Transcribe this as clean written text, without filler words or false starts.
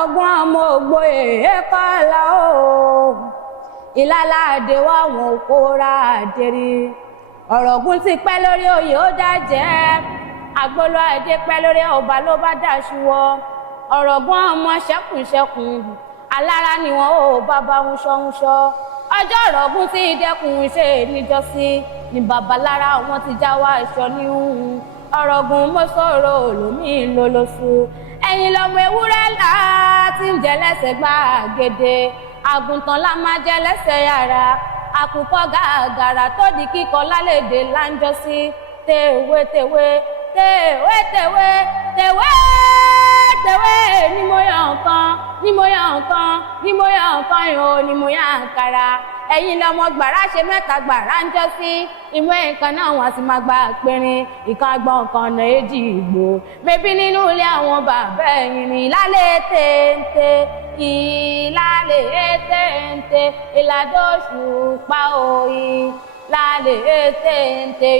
ọgbọ́n ọmọ ògbóyè ẹ̀kọ́lá o ìlàládé wà wọn kóra àdérí Òràngún ti pẹ́ lórí oyè ó dájẹ́ àgbolo àdé pẹ́ lórí ọba ló bá dàṣúwọ́ Òràngún ọmọ ṣẹkùnṣẹkùn alára ni wọn ò bàbá wúṣọwúṣọ ọjọ́ Òràngún tí dẹ́kun ṣe níjọ́sí ni babalára wọn ti já wá aṣọ níhùn Òràngún mọ́sọ̀rọ̀ olómi lólóṣù ẹ̀yin lọ́mọ ewúrẹ́ là tí ń jẹ lẹ́sẹ̀ gbàgede àgùntàn la máa jẹ lẹ́sẹ̀ yàrá àkùkọ gàgàrà tó di kíkọ lálẹ́dẹ̀ láńjọ́sí tèwé ni mo yàn nǹkan ni mo yàn nǹkan ni mo yàn nǹkan yòó ni mo yàn àǹkàrà ẹ̀yin lọmọ gbàrà ṣe mẹ́ta gbàrà ń jọ sí ìwé nǹkan náà wọ́n sì máa gba àpẹrin ìkan agbọn nǹkan ọ̀nà èjì ìgbò mẹ́bí nínú ilé àwọn bàbá ẹ̀yìn ní ìlàlẹ̀ téńté ìlàlẹ̀ téńté ìlàdóṣù pa òyìn ìlàlẹ̀ téńté.